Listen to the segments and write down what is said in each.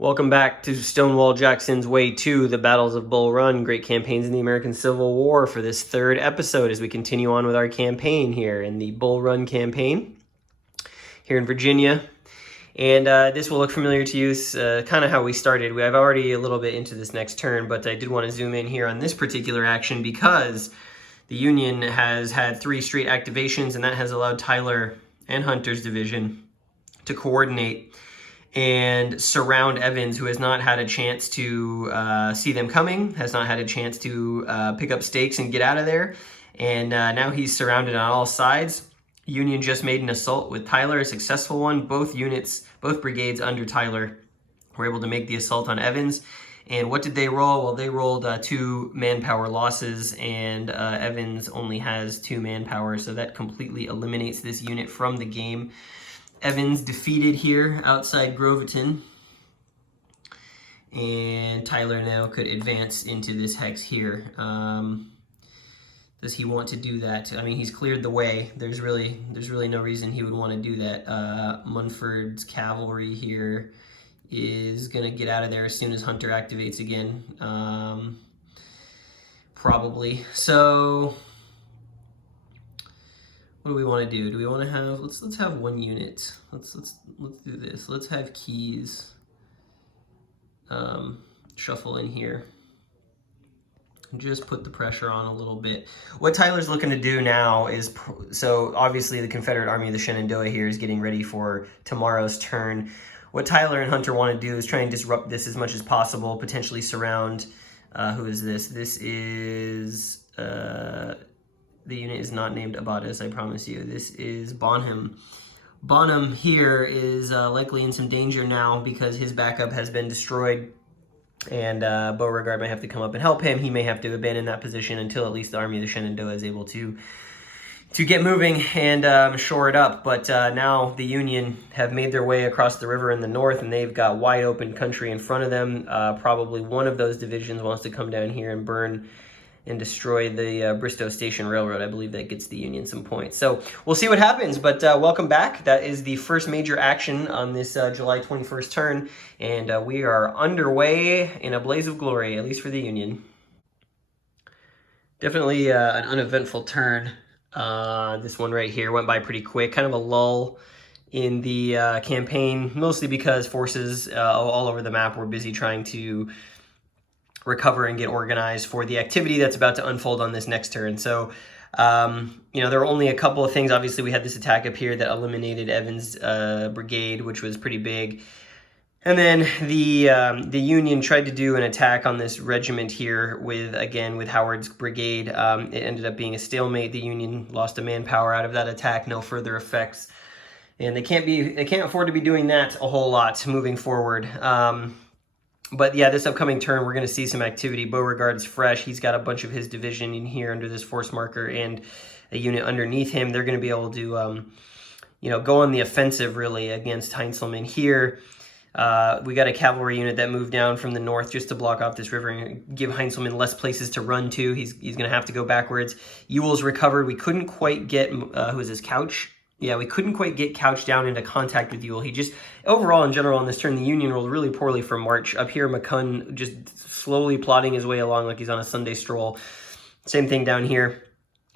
Welcome back to Stonewall Jackson's Way 2, the Battles of Bull Run, Great Campaigns in the American Civil War, for this third episode as we continue on with our campaign here in the Bull Run campaign here in Virginia. And this will look familiar to you, kind of how we started. I've already a little bit into this next turn, but I did want to zoom in here on this particular action because the Union has had 3 straight activations, and that has allowed Tyler and Hunter's division to coordinate and surround Evans, who has not had a chance to see them coming, has not had a chance to pick up stakes and get out of there. And now he's surrounded on all sides. Union just made an assault with Tyler, a successful one. Both brigades under Tyler were able to make the assault on Evans. And what did they roll? Well, they rolled 2 manpower losses, and Evans only has 2 manpower, so that completely eliminates this unit from the game. Evans defeated here outside Groveton, and Tyler now could advance into this hex here. Does he want to do that? I mean, he's cleared the way. There's really no reason he would want to do that. Munford's cavalry here is going to get out of there as soon as Hunter activates again, probably. So what do we want to do? Do we want to have, let's have 1 unit. Let's do this. Let's have Keys shuffle in here. Just put the pressure on a little bit. What Tyler's looking to do now is, so obviously the Confederate Army of the Shenandoah here is getting ready for tomorrow's turn. What Tyler and Hunter want to do is try and disrupt this as much as possible, potentially surround, who is this? This is, the unit is not named Abatis, I promise you. This is Bonham. Bonham here is likely in some danger now because his backup has been destroyed, and Beauregard might have to come up and help him. He may have to abandon that position until at least the Army of the Shenandoah is able to get moving and shore it up. But now the Union have made their way across the river in the north, and they've got wide open country in front of them. Probably one of those divisions wants to come down here and burn and destroy the Bristow Station Railroad. I believe that gets the Union some points. So we'll see what happens, but welcome back. That is the first major action on this July 21st turn, and we are underway in a blaze of glory, at least for the Union. Definitely an uneventful turn. This one right here went by pretty quick, kind of a lull in the campaign, mostly because forces all over the map were busy trying to recover and get organized for the activity that's about to unfold on this next turn. So, there were only a couple of things. Obviously, we had this attack up here that eliminated Evans' brigade, which was pretty big. And then the Union tried to do an attack on this regiment here with Howard's brigade. It ended up being a stalemate. The Union lost a manpower out of that attack, no further effects. And they can't afford to be doing that a whole lot moving forward. But yeah, this upcoming turn, we're going to see some activity. Beauregard is fresh. He's got a bunch of his division in here under this force marker and a unit underneath him. They're going to be able to, go on the offensive, really, against Heintzelman here. We got a cavalry unit that moved down from the north just to block off this river and give Heintzelman less places to run to. He's going to have to go backwards. Ewell's recovered. We couldn't quite get, who is this, Couch? Yeah, we couldn't quite get Couch down into contact with Ewell. He just, overall, in general, on this turn, the Union rolled really poorly for March. Up here, McCunn just slowly plodding his way along like he's on a Sunday stroll. Same thing down here.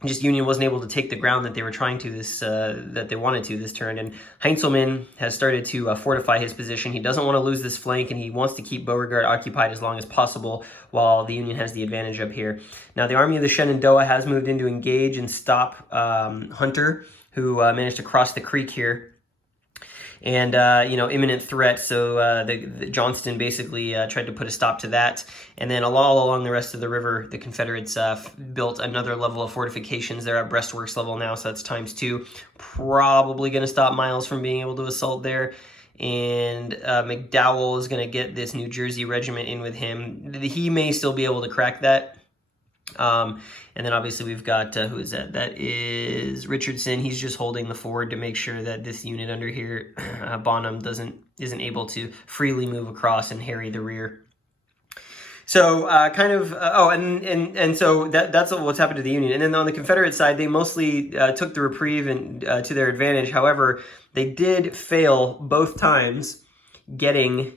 Just Union wasn't able to take the ground that they were trying to that they wanted to this turn. And Heintzelman has started to fortify his position. He doesn't want to lose this flank, and he wants to keep Beauregard occupied as long as possible while the Union has the advantage up here. Now, the Army of the Shenandoah has moved in to engage and stop Hunter, who managed to cross the creek here. And, imminent threat, so the Johnston basically tried to put a stop to that. And then all along the rest of the river, the Confederates built another level of fortifications. They're at breastworks level now, so that's ×2. Probably going to stop Miles from being able to assault there. And McDowell is going to get this New Jersey regiment in with him. He may still be able to crack that. And then obviously we've got, who is that? That is Richardson. He's just holding the ford to make sure that this unit under here, Bonham, isn't able to freely move across and harry the rear. So so that's what's happened to the Union. And then on the Confederate side, they mostly took the reprieve and to their advantage. However, they did fail both times getting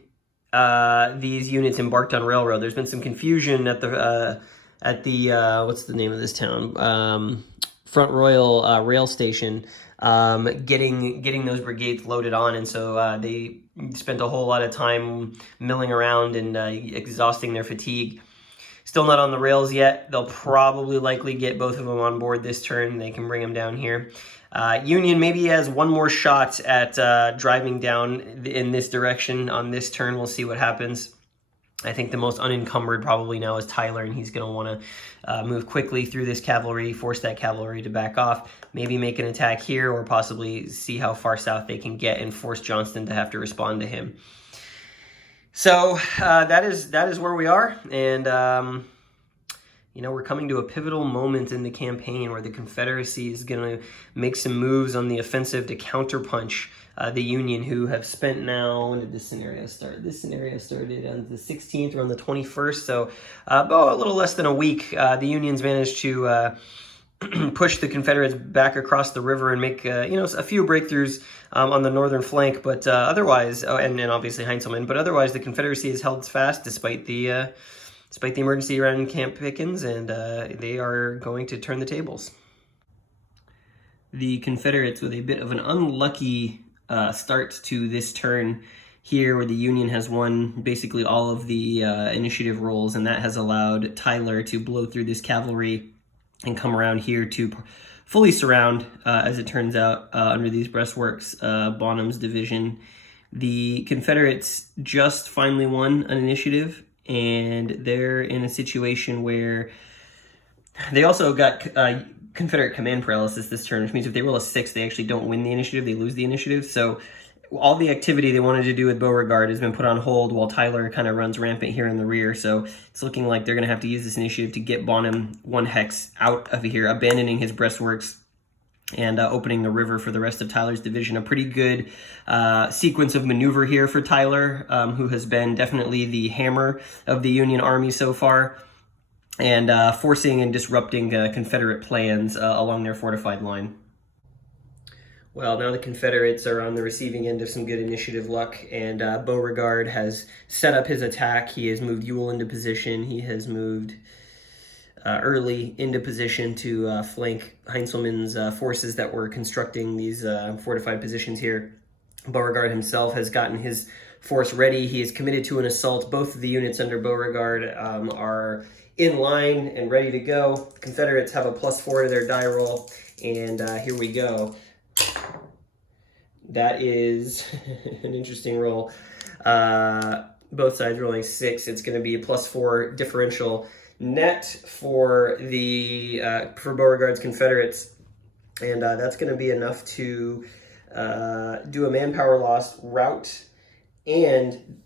these units embarked on railroad. There's been some confusion at the what's the name of this town? Front Royal Rail Station, getting those brigades loaded on, and so they spent a whole lot of time milling around and exhausting their fatigue. Still not on the rails yet. They'll probably likely get both of them on board this turn. They can bring them down here. Union maybe has one more shot at driving down in this direction on this turn. We'll see what happens. I think the most unencumbered probably now is Tyler, and he's going to want to move quickly through this cavalry, force that cavalry to back off, maybe make an attack here, or possibly see how far south they can get and force Johnston to have to respond to him. So that is where we are, and you know, we're coming to a pivotal moment in the campaign where the Confederacy is going to make some moves on the offensive to counterpunch the Union, who have spent now, when did this scenario start? This scenario started on the 16th or on the 21st, so about a little less than a week. The Union's managed to push the Confederates back across the river and make you know, a few breakthroughs on the northern flank, but otherwise, and obviously Heintzelman, but otherwise the Confederacy has held fast despite the emergency around Camp Pickens, and they are going to turn the tables. The Confederates, with a bit of an unlucky start to this turn here, where the Union has won basically all of the initiative rolls, and that has allowed Tyler to blow through this cavalry and come around here to fully surround, as it turns out, under these breastworks, Bonham's division. The Confederates just finally won an initiative, and they're in a situation where they also got Confederate command paralysis this turn, which means if they roll a 6, they actually don't win the initiative, they lose the initiative. So all the activity they wanted to do with Beauregard has been put on hold while Tyler kind of runs rampant here in the rear. So it's looking like they're going to have to use this initiative to get Bonham 1 hex out of here, abandoning his breastworks and opening the river for the rest of Tyler's division. A pretty good sequence of maneuver here for Tyler, who has been definitely the hammer of the Union Army so far, and forcing and disrupting Confederate plans along their fortified line. Well, now the Confederates are on the receiving end of some good initiative luck, and Beauregard has set up his attack. He has moved Ewell into position. He has moved early into position to flank Heintzelman's forces that were constructing these fortified positions here. Beauregard himself has gotten his force ready. He is committed to an assault. Both of the units under Beauregard are in line and ready to go. The Confederates have a +4 to their die roll, and here we go. That is an interesting roll. Both sides rolling 6. It's going to be a +4 differential net for the for Beauregard's Confederates, and that's going to be enough to do a manpower loss, rout, and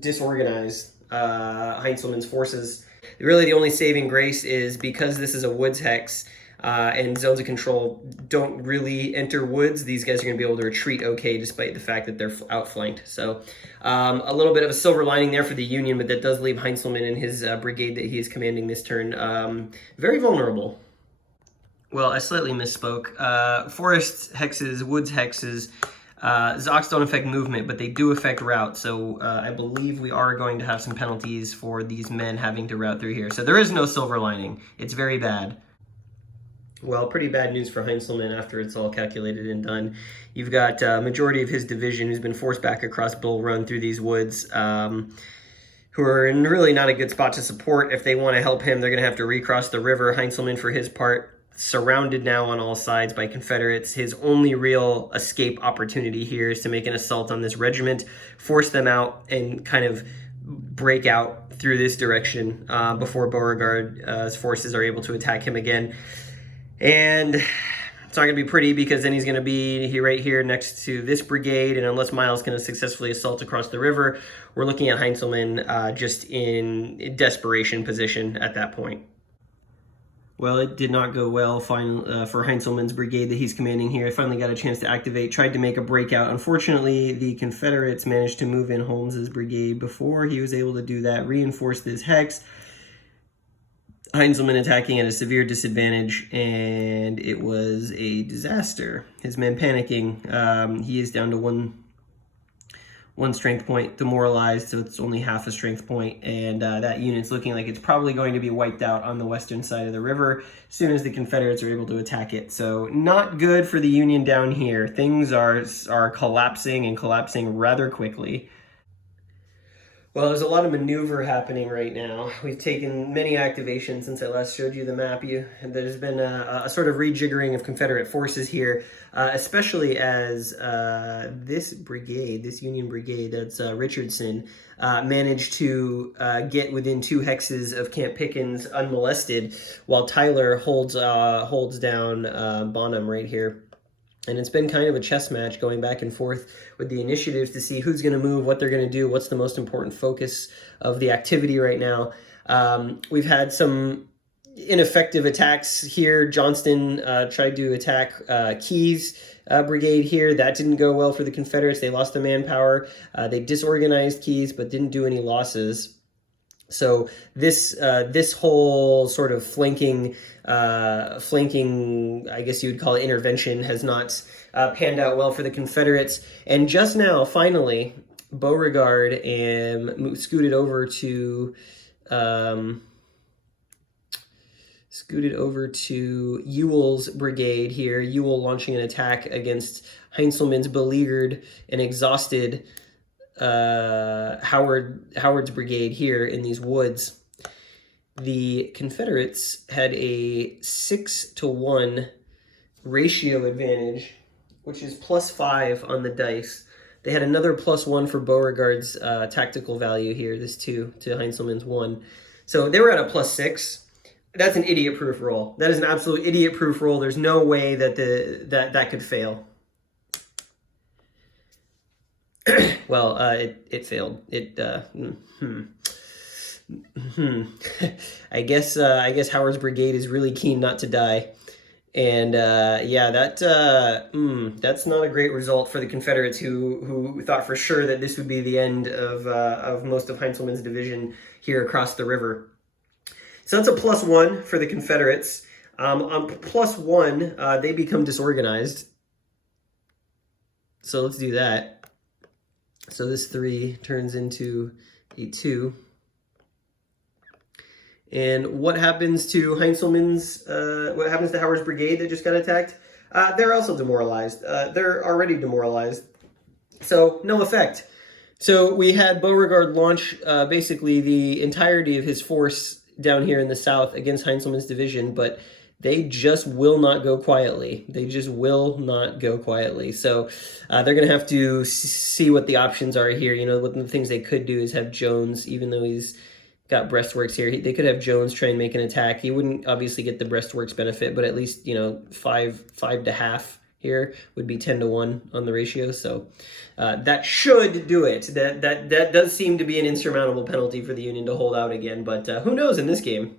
disorganize Heintzelman's forces. Really, the only saving grace is because this is a woods hex, and zones of control don't really enter woods. These guys are going to be able to retreat okay, despite the fact that they're outflanked. So a little bit of a silver lining there for the Union, but that does leave Heintzelman and his brigade that he is commanding this turn very vulnerable. Well, I slightly misspoke. Forest hexes, woods hexes, Zocs don't affect movement, but they do affect route. So I believe we are going to have some penalties for these men having to route through here. So there is no silver lining. It's very bad. Well, pretty bad news for Heintzelman after it's all calculated and done. You've got a majority of his division who's been forced back across Bull Run through these woods, who are in really not a good spot to support. If they want to help him, they're going to have to recross the river. Heintzelman, for his part, surrounded now on all sides by Confederates. His only real escape opportunity here is to make an assault on this regiment, force them out, and kind of break out through this direction before Beauregard's forces are able to attack him again. And it's not going to be pretty, because then he's going to be right here next to this brigade, and unless Miles can successfully assault across the river, we're looking at Heintzelman just in desperation position at that point. Well, it did not go well for Heintzelman's brigade that he's commanding here. Finally got a chance to activate, tried to make a breakout. Unfortunately, the Confederates managed to move in Holmes's brigade before he was able to do that, reinforce this hex. Heintzelman attacking at a severe disadvantage, and it was a disaster. His men panicking. He is down to one one strength point demoralized, so it's only half a strength point, and that unit's looking like it's probably going to be wiped out on the western side of the river as soon as the Confederates are able to attack it. So not good for the Union down here. Things are collapsing, and collapsing rather quickly. Well, there's a lot of maneuver happening right now. We've taken many activations since I last showed you the map. There's been a sort of rejiggering of Confederate forces here, especially as this brigade, this Union brigade, that's Richardson, managed to get within 2 hexes of Camp Pickens unmolested, while Tyler holds down Bonham right here. And it's been kind of a chess match going back and forth with the initiatives to see who's going to move, what they're going to do, what's the most important focus of the activity right now. We've had some ineffective attacks here. Johnston tried to attack Keyes' brigade here. That didn't go well for the Confederates. They lost the manpower. They disorganized Keyes, but didn't do any losses. So this whole sort of flanking, I guess you would call it intervention, has not panned out well for the Confederates. And just now, finally, Beauregard scooted over to Ewell's brigade here. Ewell launching an attack against Heintzelman's beleaguered and exhausted Howard's brigade here in these woods. The Confederates had a 6-to-1 ratio advantage, which is +5 on the dice. They had another +1 for Beauregard's tactical value here, this 2 to Heintzelman's 1. So they were at a +6. That's an idiot-proof roll. That is an absolute idiot-proof roll. There's no way that that could fail. Well, it failed. I guess Howard's brigade is really keen not to die, and yeah, that's not a great result for the Confederates, who thought for sure that this would be the end of most of Heintzelman's division here across the river. So that's a +1 for the Confederates. On +1, they become disorganized. So let's do that. So this 3 turns into a 2. And what happens to what happens to Howard's brigade that just got attacked? They're also demoralized. They're already demoralized. So no effect. So we had Beauregard launch basically the entirety of his force down here in the south against Heintzelman's division, but they just will not go quietly. They just will not go quietly. So they're going to have to see what the options are here. You know, one of the things they could do is have Jones, even though he's got breastworks here, they could have Jones try and make an attack. He wouldn't obviously get the breastworks benefit, but at least, you know, 5.5 here would be 10-to-1 on the ratio. So that should do it. That does seem to be an insurmountable penalty for the Union to hold out again, but who knows in this game?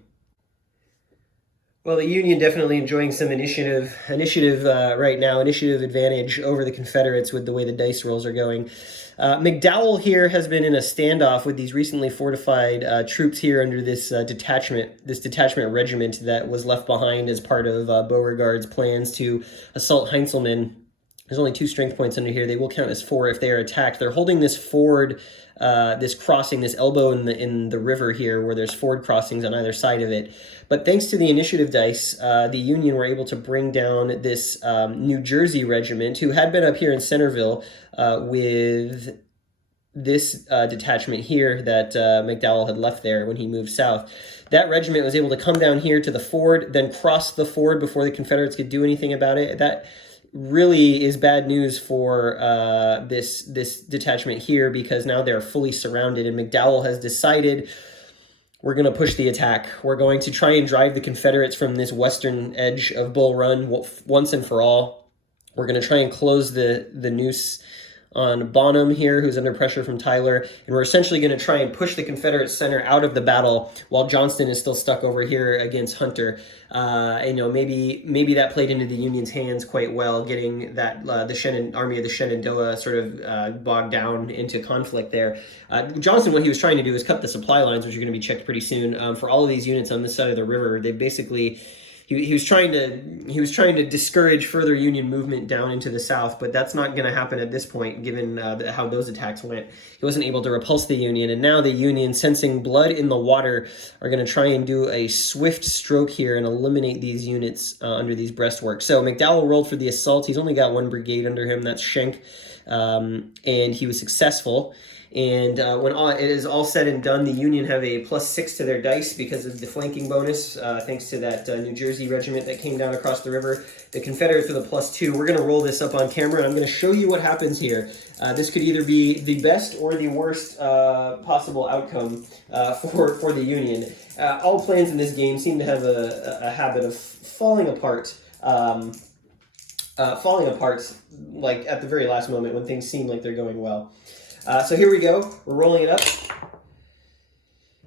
Well, the Union definitely enjoying some initiative right now, initiative advantage over the Confederates with the way the dice rolls are going. McDowell here has been in a standoff with these recently fortified troops here under this detachment regiment that was left behind as part of Beauregard's plans to assault Heintzelman. There's only 2 strength points under here. They will count as 4 if they are attacked. They're holding this ford, this crossing, this elbow in the river here, where there's ford crossings on either side of it. But thanks to the initiative dice, the Union were able to bring down this New Jersey regiment, who had been up here in Centerville with this detachment here that McDowell had left there when he moved south. That regiment was able to come down here to the ford, then cross the ford before the Confederates could do anything about it. That really is bad news for this detachment here, because now they're fully surrounded, and McDowell has decided, we're going to push the attack. We're going to try and drive the Confederates from this western edge of Bull Run once and for all. We're going to try and close the noose on Bonham here, who's under pressure from Tyler, and we're essentially going to try and push the Confederate center out of the battle while Johnston is still stuck over here against Hunter. You know, maybe that played into the Union's hands quite well, getting that the army of the Shenandoah sort of bogged down into conflict there. Johnston, what he was trying to do is cut the supply lines, which are going to be checked pretty soon. For all of these units on this side of the river, they basically he was trying to discourage further Union movement down into the south, but that's not going to happen at this point, given how those attacks went. He wasn't able to repulse the Union, and now the Union, sensing blood in the water, are going to try and do a swift stroke here and eliminate these units under these breastworks. So McDowell rolled for the assault. He's only got one brigade under him. That's Schenck, and he was successful. And when it is all said and done, the Union have a +6 to their dice because of the flanking bonus, thanks to that New Jersey regiment that came down across the river. The Confederates with a +2. We're going to roll this up on camera, and I'm going to show you what happens here. This could either be the best or the worst possible outcome for the Union. All plans in this game seem to have a habit of falling apart. Like at the very last moment when things seem like they're going well. So here we go. We're rolling it up.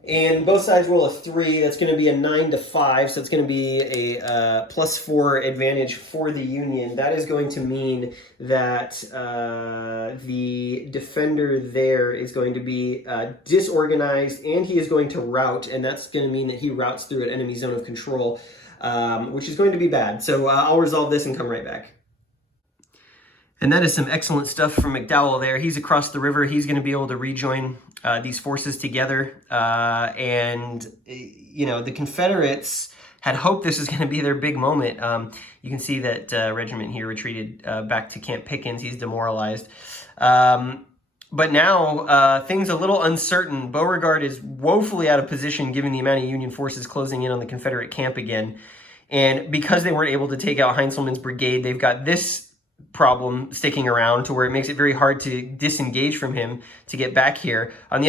And both sides roll a 3. That's going to be a 9 to 5. So it's going to be a +4 advantage for the Union. That is going to mean that the defender there is going to be disorganized, and he is going to rout. And that's going to mean that he routes through an enemy zone of control, which is going to be bad. So I'll resolve this and come right back. And that is some excellent stuff from McDowell there. He's across the river. He's going to be able to rejoin these forces together. And, you know, the Confederates had hoped this was going to be their big moment. You can see that regiment here retreated back to Camp Pickens. He's demoralized. But now things a little uncertain. Beauregard is woefully out of position given the amount of Union forces closing in on the Confederate camp again. And because they weren't able to take out Heintzelman's brigade, they've got this problem sticking around to where it makes it very hard to disengage from him to get back here. On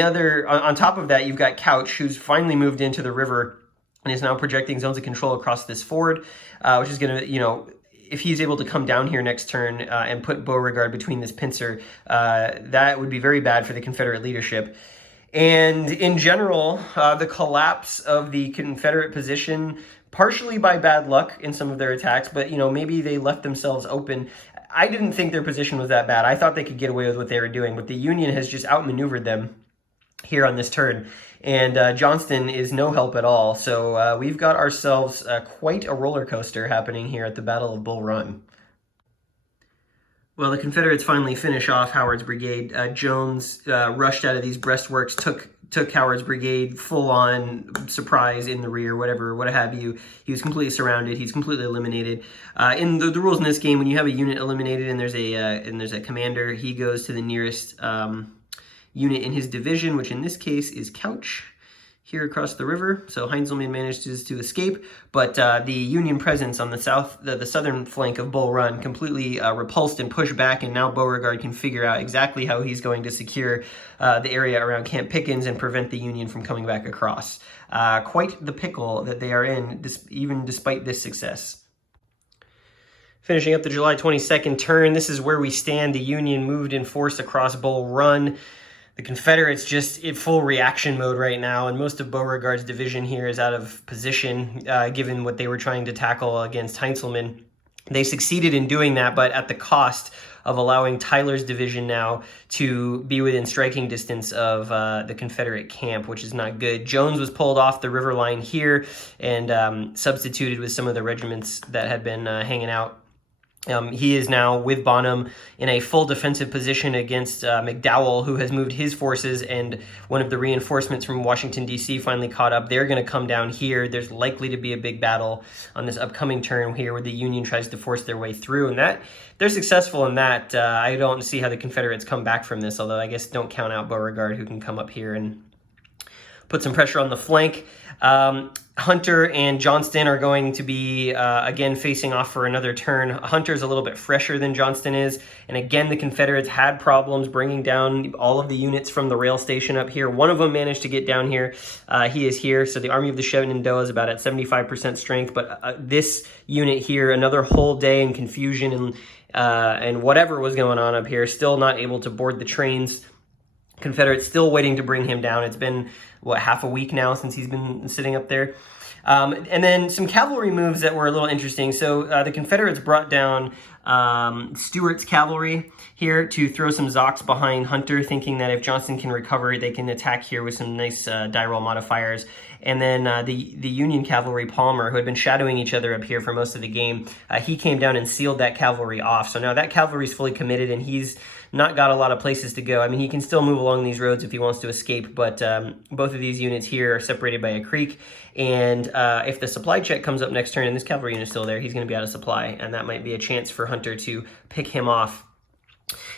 top of that, you've got Couch, who's finally moved into the river and is now projecting zones of control across this ford, which is going to, you know, if he's able to come down here next turn and put Beauregard between this pincer, that would be very bad for the Confederate leadership. And in general, the collapse of the Confederate position, partially by bad luck in some of their attacks, but, you know, maybe they left themselves open. I didn't think their position was that bad. I thought they could get away with what they were doing, but the Union has just outmaneuvered them here on this turn. And Johnston is no help at all. So we've got ourselves quite a roller coaster happening here at the Battle of Bull Run. Well, the Confederates finally finish off Howard's brigade. Jones rushed out of these breastworks, took Howard's brigade full-on surprise in the rear, what have you. He was completely surrounded. He's completely eliminated. In the rules in this game, when you have a unit eliminated and there's a commander, he goes to the nearest unit in his division, which in this case is Couch here across the river. So Heintzelman manages to escape, but the Union presence on the southern flank of Bull Run completely repulsed and pushed back, and now Beauregard can figure out exactly how he's going to secure the area around Camp Pickens and prevent the Union from coming back across. Quite the pickle that they are in, even despite this success. Finishing up the July 22nd turn, this is where we stand. The Union moved in force across Bull Run. The Confederates just in full reaction mode right now, and most of Beauregard's division here is out of position, given what they were trying to tackle against Heintzelman. They succeeded in doing that, but at the cost of allowing Tyler's division now to be within striking distance of the Confederate camp, which is not good. Jones was pulled off the river line here and substituted with some of the regiments that had been hanging out. He is now with Bonham in a full defensive position against McDowell, who has moved his forces, and one of the reinforcements from Washington, D.C. finally caught up. They're going to come down here. There's likely to be a big battle on this upcoming turn here where the Union tries to force their way through, and that they're successful in that. I don't see how the Confederates come back from this, although I guess don't count out Beauregard, who can come up here and put some pressure on the flank. Hunter and Johnston are going to be, again, facing off for another turn. Hunter's a little bit fresher than Johnston is. And again, the Confederates had problems bringing down all of the units from the rail station up here. One of them managed to get down here. He is here. So the Army of the Shenandoah is about at 75% strength. But this unit here, another whole day in confusion and whatever was going on up here, still not able to board the trains. Confederates still waiting to bring him down. It's been, half a week now since he's been sitting up there. And then some cavalry moves that were a little interesting. So the Confederates brought down Stuart's cavalry here to throw some Zocs behind Hunter, thinking that if Johnston can recover, they can attack here with some nice die roll modifiers. And then the Union cavalry, Palmer, who had been shadowing each other up here for most of the game, he came down and sealed that cavalry off. So now that cavalry is fully committed, and he's not got a lot of places to go. I mean, he can still move along these roads if he wants to escape, but both of these units here are separated by a creek, and if the supply check comes up next turn and this cavalry unit is still there, he's going to be out of supply, and that might be a chance for Hunter to pick him off.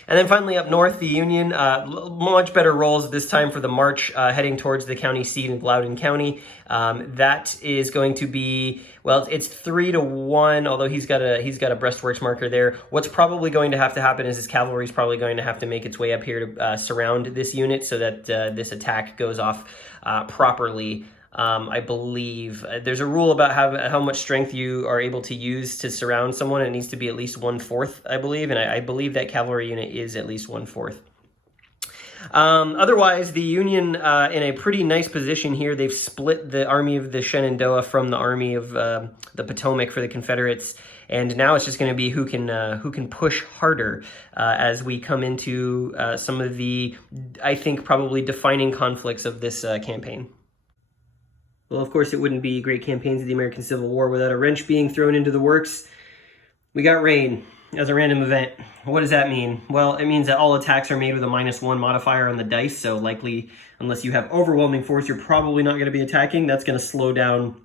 And then finally up north, the Union, much better rolls this time for the march heading towards the county seat in Loudoun County. That is going to be, well, it's 3-1, although he's got a breastworks marker there. What's probably going to have to happen is his cavalry is probably going to have to make its way up here to surround this unit so that this attack goes off properly. I believe there's a rule about how much strength you are able to use to surround someone. It needs to be at least 1/4, I believe, and I believe that cavalry unit is at least 1/4. Otherwise, the Union in a pretty nice position here. They've split the army of the Shenandoah from the army of the Potomac for the Confederates, and now it's just going to be who can push harder as we come into some of the, I think, probably defining conflicts of this campaign. Well, of course, it wouldn't be great campaigns of the American Civil War without a wrench being thrown into the works. We got rain as a random event. What does that mean? Well, it means that all attacks are made with a -1 modifier on the dice, so likely, unless you have overwhelming force, you're probably not going to be attacking. That's going to slow down.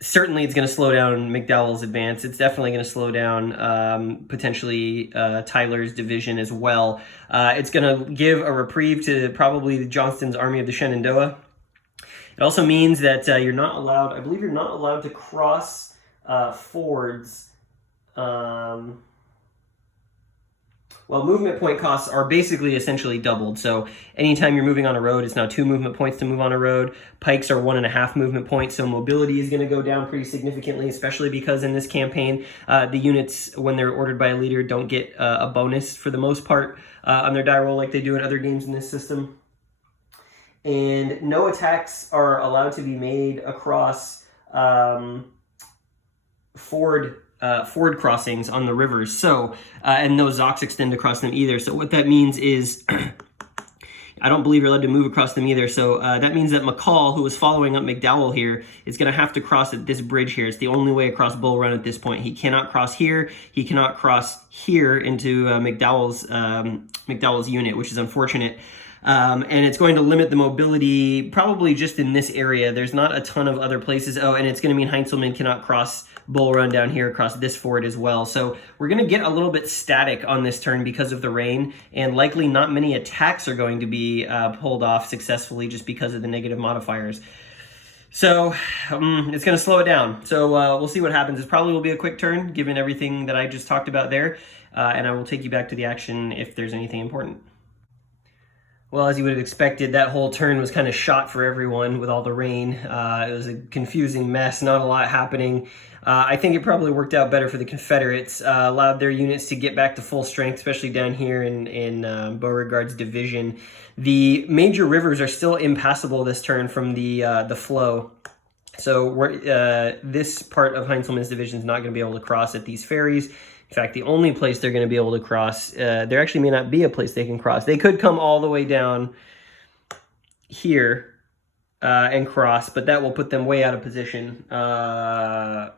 Certainly, it's going to slow down McDowell's advance. It's definitely going to slow down potentially Tyler's division as well. It's going to give a reprieve to probably Johnston's army of the Shenandoah. It also means that you're not allowed, I believe you're not allowed to cross fords. Well, movement point costs are basically essentially doubled. So anytime you're moving on a road, it's now 2 movement points to move on a road. Pikes are 1.5 movement points, so mobility is going to go down pretty significantly, especially because in this campaign, the units, when they're ordered by a leader, don't get a bonus for the most part on their die roll like they do in other games in this system. And no attacks are allowed to be made across ford crossings on the rivers. So, and no Zocs extend across them either. So what that means is, I don't believe you're allowed to move across them either. So that means that McCall, who was following up McDowell here, is going to have to cross at this bridge here. It's the only way across Bull Run at this point. He cannot cross here. He cannot cross here into McDowell's unit, which is unfortunate. And it's going to limit the mobility probably just in this area. There's not a ton of other places. Oh, and it's going to mean Heinzelman cannot cross Bull Run down here across this ford as well. So we're going to get a little bit static on this turn because of the rain, and likely not many attacks are going to be pulled off successfully just because of the negative modifiers. So it's going to slow it down. So we'll see what happens. It probably will be a quick turn given everything that I just talked about there, and I will take you back to the action if there's anything important. Well, as you would have expected, that whole turn was kind of shot for everyone with all the rain. It was a confusing mess, not a lot happening. I think it probably worked out better for the Confederates, allowed their units to get back to full strength, especially down here in Beauregard's division. The major rivers are still impassable this turn from the flow. So this part of Heinzelman's division is not going to be able to cross at these ferries. In fact, the only place they're going to be able to cross, there actually may not be a place they can cross. They could come all the way down here and cross, but that will put them way out of position. And,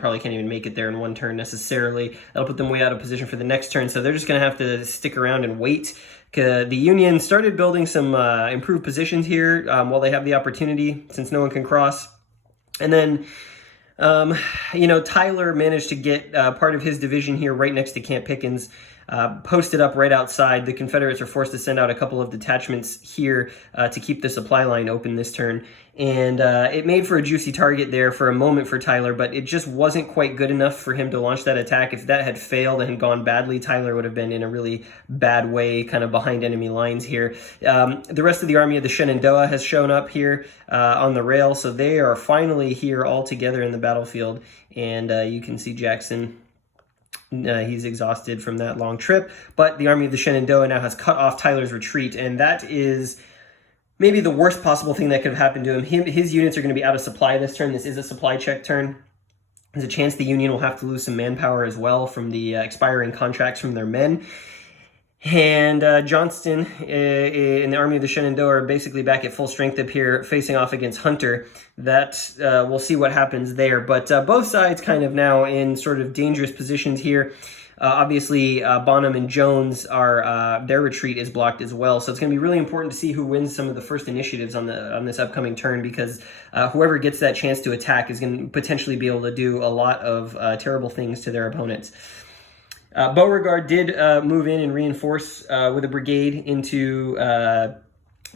probably can't even make it there in one turn necessarily. That'll put them way out of position for the next turn. So they're just going to have to stick around and wait. The Union started building some improved positions here while they have the opportunity, since no one can cross. And then Tyler managed to get part of his division here right next to Camp Pickens, posted up right outside. The Confederates are forced to send out a couple of detachments here to keep the supply line open this turn. And it made for a juicy target there for a moment for Tyler, but it just wasn't quite good enough for him to launch that attack. If that had failed and gone badly, Tyler would have been in a really bad way, kind of behind enemy lines here. The rest of the army of the Shenandoah has shown up here on the rail, so they are finally here all together in the battlefield. And you can see Jackson. He's exhausted from that long trip, but the army of the Shenandoah now has cut off Tyler's retreat, and that is maybe the worst possible thing that could have happened to him. His units are going to be out of supply this turn. This is a supply check turn. There's a chance the Union will have to lose some manpower as well from the expiring contracts from their men. And Johnston in the Army of the Shenandoah are basically back at full strength up here, facing off against Hunter. That we'll see what happens there. But both sides kind of now in sort of dangerous positions here. Obviously, Bonham and Jones are their retreat is blocked as well, so it's going to be really important to see who wins some of the first initiatives on this upcoming turn, because whoever gets that chance to attack is going to potentially be able to do a lot of terrible things to their opponents. Beauregard did move in and reinforce with a brigade into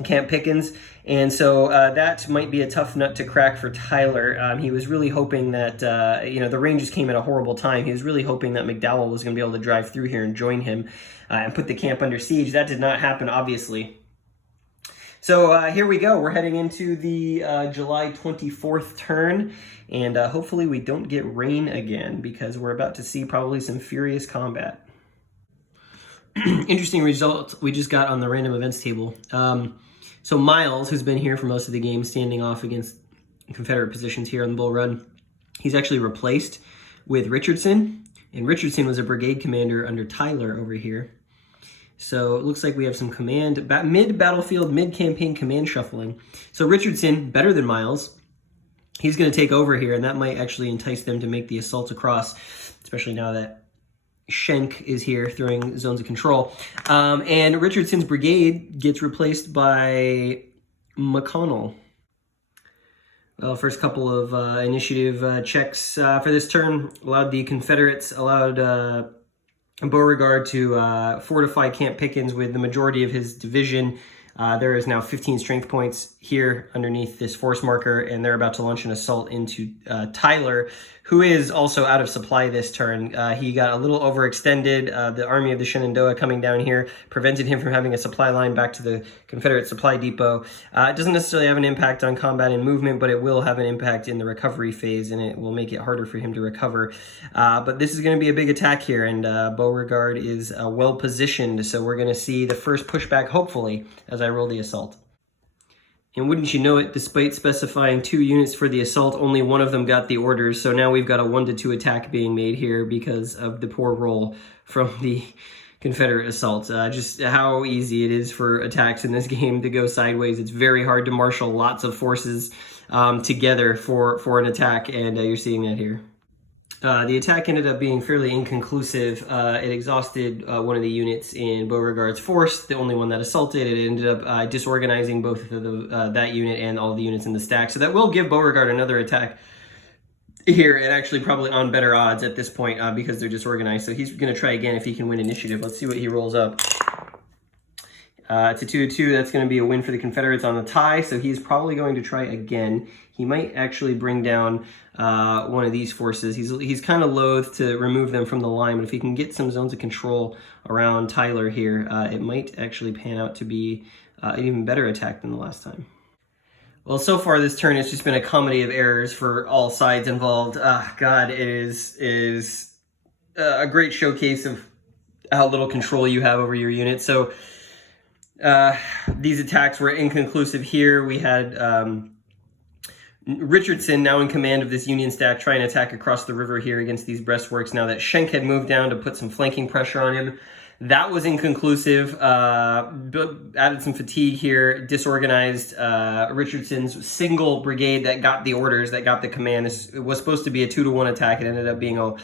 Camp Pickens, and so that might be a tough nut to crack for Tyler. He was really hoping that, the Rangers came at a horrible time. He was really hoping that McDowell was going to be able to drive through here and join him and put the camp under siege. That did not happen, obviously. So here we go. We're heading into the July 24th turn, and hopefully we don't get rain again, because we're about to see probably some furious combat. Interesting result we just got on the random events table. So Miles, who's been here for most of the game, standing off against Confederate positions here on the Bull Run, he's actually replaced with Richardson, and Richardson was a brigade commander under Tyler over here. So it looks like we have some command, mid-battlefield, mid-campaign command shuffling. So Richardson, better than Miles, he's going to take over here, and that might actually entice them to make the assault across, especially now that Schenck is here throwing zones of control. And Richardson's brigade gets replaced by McConnell. Well, first couple of initiative checks for this turn allowed the Confederates, Beauregard to fortify Camp Pickens with the majority of his division. There is now 15 strength points here underneath this force marker, and they're about to launch an assault into Tyler, who is also out of supply this turn. He got a little overextended. The Army of the Shenandoah coming down here prevented him from having a supply line back to the Confederate supply depot. It doesn't necessarily have an impact on combat and movement, but it will have an impact in the recovery phase, and it will make it harder for him to recover. But this is going to be a big attack here, and Beauregard is well positioned, so we're going to see the first pushback, hopefully, as I roll the assault. And wouldn't you know it, despite specifying 2 units for the assault, only one of them got the orders. So now we've got a 1-2 attack being made here because of the poor roll from the Confederate assault. Just how easy it is for attacks in this game to go sideways. It's very hard to marshal lots of forces together for an attack, and you're seeing that here. The attack ended up being fairly inconclusive. It exhausted one of the units in Beauregard's force, the only one that assaulted. It ended up disorganizing both of that unit and all the units in the stack. So that will give Beauregard another attack here, and actually probably on better odds at this point because they're disorganized. So he's going to try again if he can win initiative. Let's see what he rolls up. It's a 2-2. That's going to be a win for the Confederates on the tie, so he's probably going to try again. He might actually bring down one of these forces. He's kind of loath to remove them from the line, but if he can get some zones of control around Tyler here, it might actually pan out to be an even better attack than the last time. Well, so far this turn it's just been a comedy of errors for all sides involved. God, it is a great showcase of how little control you have over your unit. So these attacks were inconclusive here. We had Richardson now in command of this Union stack trying to attack across the river here against these breastworks now that Schenck had moved down to put some flanking pressure on him. That was inconclusive, added some fatigue here, disorganized Richardson's single brigade that got the orders, that got the command. It was supposed to be a 2-1 attack. It ended up being a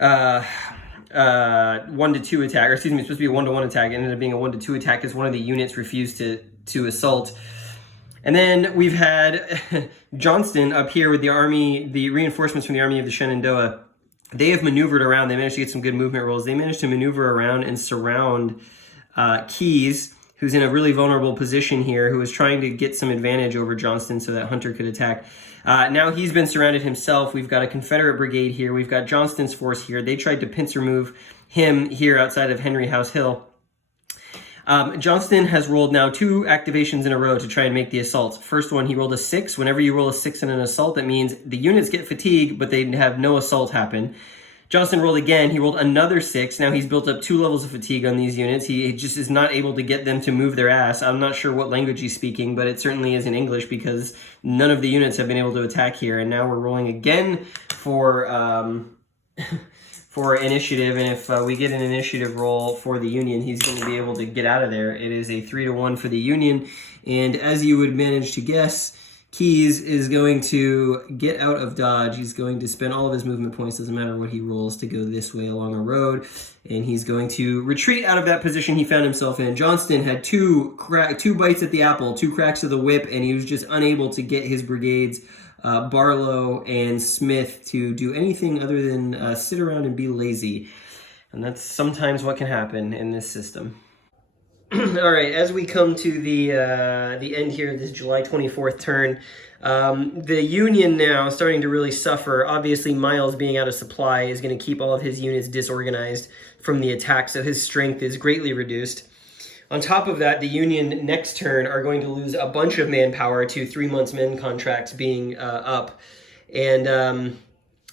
1-2 attack, or excuse me, it's supposed to be a 1-1 attack. It ended up being a 1-2 attack because one of the units refused to assault. And then we've had Johnston up here with the army, the reinforcements from the Army of the Shenandoah. They have maneuvered around. They managed to get some good movement rolls. They managed to maneuver around and surround Keyes, who's in a really vulnerable position here, who is trying to get some advantage over Johnston so that Hunter could attack. Now he's been surrounded himself. We've got a Confederate brigade here. We've got Johnston's force here. They tried to pincer move him here outside of Henry House Hill. Johnston has rolled now 2 activations in a row to try and make the assault. First one, he rolled a 6. Whenever you roll a 6 in an assault, that means the units get fatigued, but they have no assault happen. Johnston rolled again. He rolled another 6. Now he's built up 2 levels of fatigue on these units. He just is not able to get them to move their ass. I'm not sure what language he's speaking, but it certainly is in English because none of the units have been able to attack here. And now we're rolling again for for initiative. And if we get an initiative roll for the Union, he's going to be able to get out of there. It is a 3-1 for the Union. And as you would manage to guess, Keyes is going to get out of dodge. He's going to spend all of his movement points, doesn't matter what he rolls, to go this way along a road. And he's going to retreat out of that position he found himself in. Johnston had two bites at the apple, 2 cracks of the whip, and he was just unable to get his brigades, Barlow and Smith, to do anything other than sit around and be lazy. And that's sometimes what can happen in this system. All right, as we come to the end here of this July 24th turn, the Union now starting to really suffer. Obviously, Miles being out of supply is going to keep all of his units disorganized from the attack, so his strength is greatly reduced. On top of that, the Union next turn are going to lose a bunch of manpower to 3 months men contracts being up, and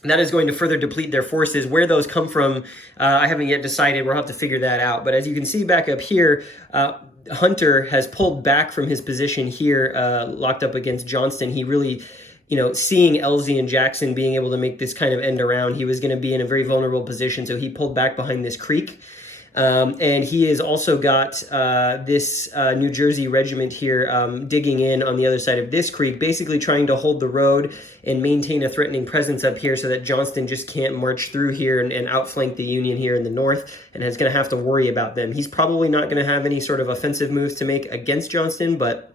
that is going to further deplete their forces. Where those come from, I haven't yet decided. We'll have to figure that out. But as you can see back up here, Hunter has pulled back from his position here, locked up against Johnston. He really, seeing Elzey and Jackson being able to make this kind of end around, he was going to be in a very vulnerable position. So he pulled back behind this creek. And he has also got this New Jersey regiment here digging in on the other side of this creek, basically trying to hold the road and maintain a threatening presence up here so that Johnston just can't march through here and outflank the Union here in the north and is going to have to worry about them. He's probably not going to have any sort of offensive moves to make against Johnston, but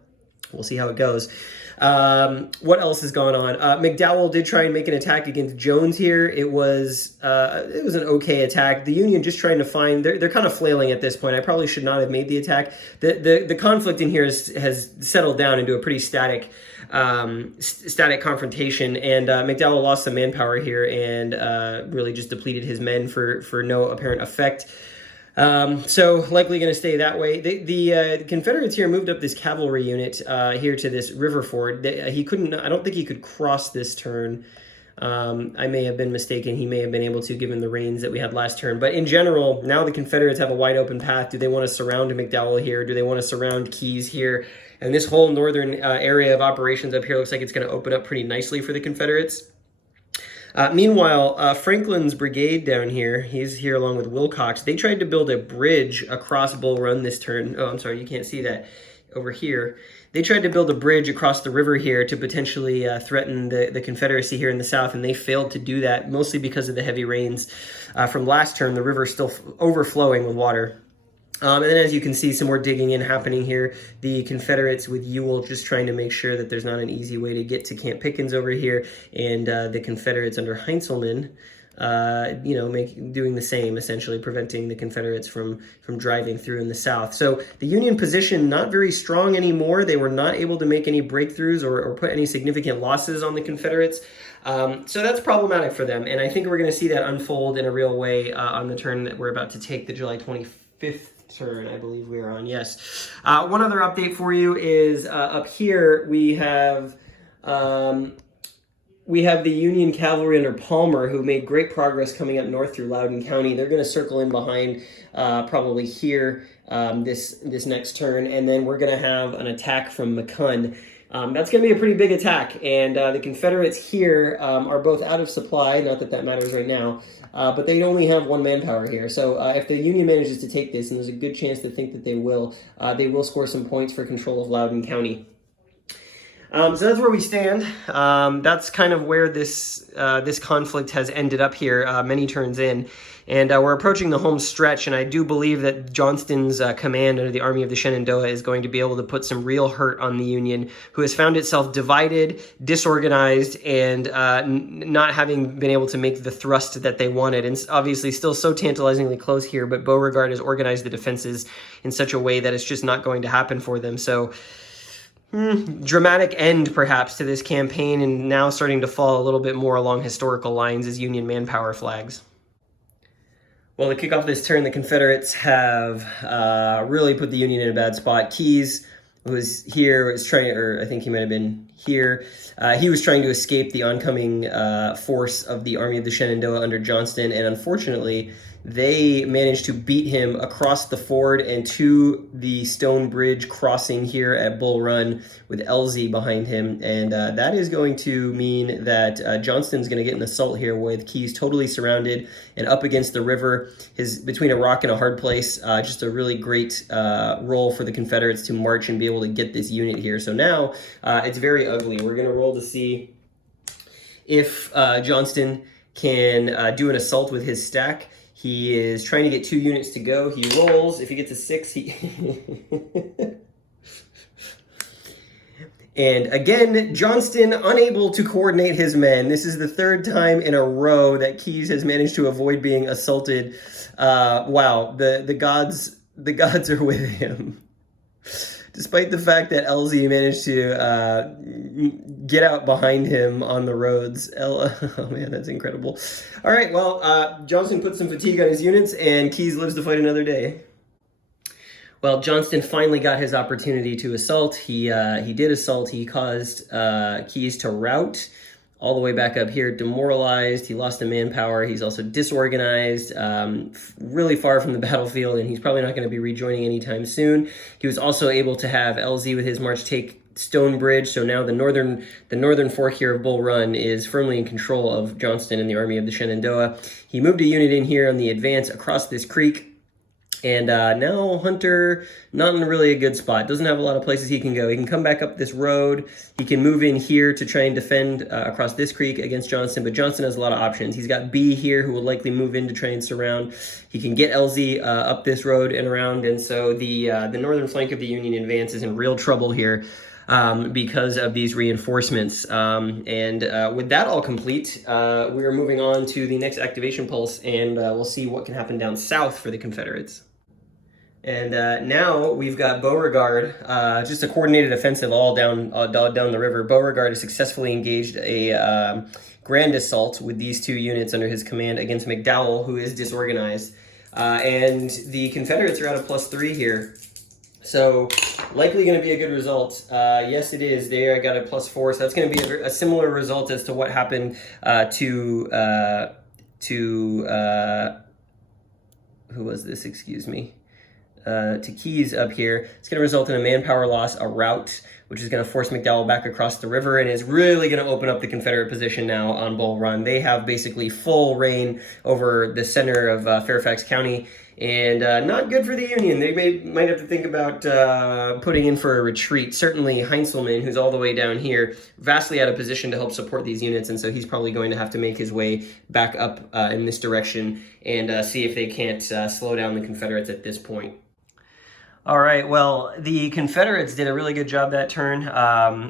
we'll see how it goes. What else has gone on? McDowell did try and make an attack against Jones here. It was an okay attack. The Union just trying to find, they're kind of flailing at this point. I probably should not have made the attack. The conflict in here has settled down into a pretty static confrontation, and McDowell lost some manpower here and really just depleted his men for no apparent effect. So likely going to stay that way. The Confederates here moved up this cavalry unit here to this river ford. I don't think he could cross this turn. I may have been mistaken. He may have been able to, given the rains that we had last turn. But in general, now the Confederates have a wide open path. Do they want to surround McDowell here? Do they want to surround Keyes here? And this whole northern area of operations up here looks like it's going to open up pretty nicely for the Confederates. Meanwhile, Franklin's brigade down here, he's here along with Wilcox. They tried to build a bridge across Bull Run this turn. Oh, I'm sorry, you can't see that over here. They tried to build a bridge across the river here to potentially threaten the Confederacy here in the south, and they failed to do that, mostly because of the heavy rains from last turn. The river's still overflowing with water. And then as you can see, some more digging in happening here. The Confederates with Ewell just trying to make sure that there's not an easy way to get to Camp Pickens over here. And the Confederates under Heintzelman, doing the same, essentially preventing the Confederates from driving through in the south. So the Union position not very strong anymore. They were not able to make any breakthroughs or put any significant losses on the Confederates. So that's problematic for them. And I think we're going to see that unfold in a real way on the turn that we're about to take, the July 25th turn, I believe we are on. Yes. One other update for you is up here we have the Union cavalry under Palmer, who made great progress coming up north through Loudoun County. They're going to circle in behind probably here this next turn, and then we're going to have an attack from McCunn. That's going to be a pretty big attack, and the Confederates here are both out of supply, not that that matters right now, but they only have 1 manpower here. So if the Union manages to take this, and there's a good chance to think that they will score some points for control of Loudoun County. So that's where we stand. That's kind of where this conflict has ended up here many turns in. And we're approaching the home stretch, and I do believe that Johnston's command under the Army of the Shenandoah is going to be able to put some real hurt on the Union, who has found itself divided, disorganized, and not having been able to make the thrust that they wanted. And obviously still so tantalizingly close here, but Beauregard has organized the defenses in such a way that it's just not going to happen for them. So dramatic end, perhaps, to this campaign, and now starting to fall a little bit more along historical lines as Union manpower flags. Well, to kick off this turn, the Confederates have really put the Union in a bad spot. Keyes was here, was trying, or I think he might have been here. He was trying to escape the oncoming force of the Army of the Shenandoah under Johnston, and unfortunately, they managed to beat him across the ford and to the stone bridge crossing here at Bull Run with LZ behind him. And that is going to mean that Johnston's going to get an assault here with Keyes totally surrounded and up against the river, between a rock and a hard place. Just a really great role for the Confederates to march and be able to get this unit here. So now it's very ugly. We're going to roll to see if Johnston can do an assault with his stack. He is trying to get 2 units to go. He rolls. If he gets a 6, he... And again, Johnston unable to coordinate his men. This is the 3rd time in a row that Keyes has managed to avoid being assaulted. Wow, the gods are with him. Despite the fact that LZ managed to get out behind him on the roads. Oh man, that's incredible. All right, well, Johnston put some fatigue on his units, and Keyes lives to fight another day. Well, Johnston finally got his opportunity to assault. He did assault. He caused Keyes to rout all the way back up here, demoralized. He lost the manpower. He's also disorganized, really far from the battlefield, and he's probably not going to be rejoining anytime soon. He was also able to have LZ with his march take Stone Bridge, so now the northern fork here of Bull Run is firmly in control of Johnston and the Army of the Shenandoah. He moved a unit in here on the advance across this creek. And now Hunter, not in really a good spot. Doesn't have a lot of places he can go. He can come back up this road. He can move in here to try and defend across this creek against Johnston. But Johnston has a lot of options. He's got B here, who will likely move in to try and surround. He can get LZ up this road and around. And so the northern flank of the Union advance is in real trouble here because of these reinforcements. With that all complete, we are moving on to the next activation pulse, and we'll see what can happen down south for the Confederates. And now we've got Beauregard, just a coordinated offensive all down the river. Beauregard has successfully engaged a grand assault with these 2 units under his command against McDowell, who is disorganized. And the Confederates are at a +3 here. So likely going to be a good result. Yes, it is. They got a +4, so that's going to be a similar result as to what happened to who was this? Excuse me. To Keyes up here. It's going to result in a manpower loss, a rout, which is going to force McDowell back across the river, and is really going to open up the Confederate position now on Bull Run. They have basically full reign over the center of Fairfax County, and not good for the Union. They might have to think about putting in for a retreat. Certainly Heinzelman, who's all the way down here, vastly out of position to help support these units, and so he's probably going to have to make his way back up in this direction and see if they can't slow down the Confederates at this point. All right, well, the Confederates did a really good job that turn.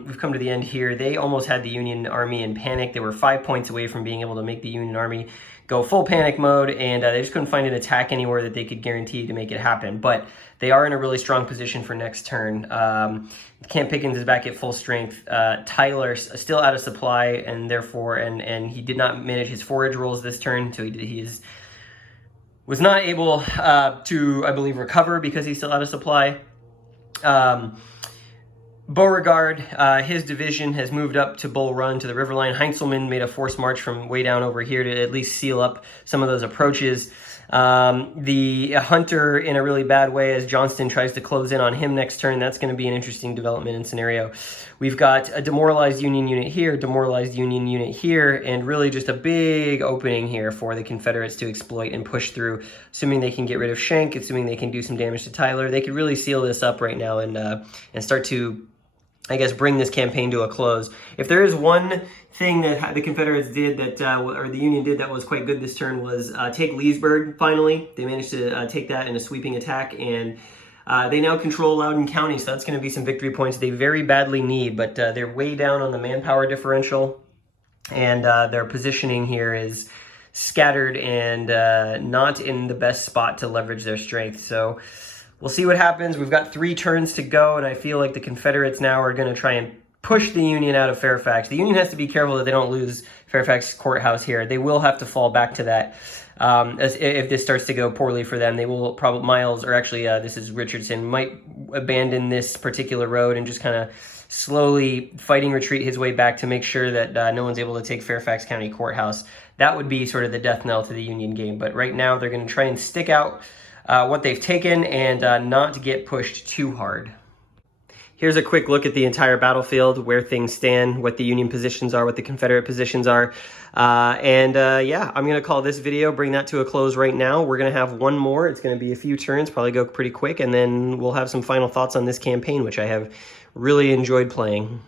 We've come to the end here. They almost had the Union Army in panic. They were 5 points away from being able to make the Union Army go full panic mode, and they just couldn't find an attack anywhere that they could guarantee to make it happen. But they are in a really strong position for next turn. Camp Pickens is back at full strength. Tyler's still out of supply, and therefore, and he did not manage his forage rolls this turn, so was not able to, I believe, recover because he's still out of supply. Beauregard, his division has moved up to Bull Run to the river line. Heinzelman made a forced march from way down over here to at least seal up some of those approaches. The Hunter in a really bad way as Johnston tries to close in on him next turn. That's going to be an interesting development and scenario. We've got a demoralized Union unit here, demoralized Union unit here, and really just a big opening here for the Confederates to exploit and push through, assuming they can get rid of Schenck, assuming they can do some damage to Tyler. They could really seal this up right now and start to, I guess, bring this campaign to a close. If there is one thing that the Confederates did that, or the Union did that was quite good this turn was take Leesburg, finally. They managed to take that in a sweeping attack, and they now control Loudoun County, so that's going to be some victory points they very badly need, but they're way down on the manpower differential, and their positioning here is scattered and not in the best spot to leverage their strength. So we'll see what happens. We've got 3 turns to go, and I feel like the Confederates now are going to try and push the Union out of Fairfax. The Union has to be careful that they don't lose Fairfax Courthouse here. They will have to fall back to that. if this starts to go poorly for them, they will probably, Miles, or actually this is Richardson, might abandon this particular road and just kind of slowly fighting retreat his way back to make sure that no one's able to take Fairfax County Courthouse. That would be sort of the death knell to the Union game. But right now they're going to try and stick out what they've taken and not get pushed too hard. Here's a quick look at the entire battlefield, where things stand, what the Union positions are, what the Confederate positions are. Yeah, I'm going to call this video, bring that to a close right now. We're going to have one more. It's going to be a few turns, probably go pretty quick, and then we'll have some final thoughts on this campaign, which I have really enjoyed playing.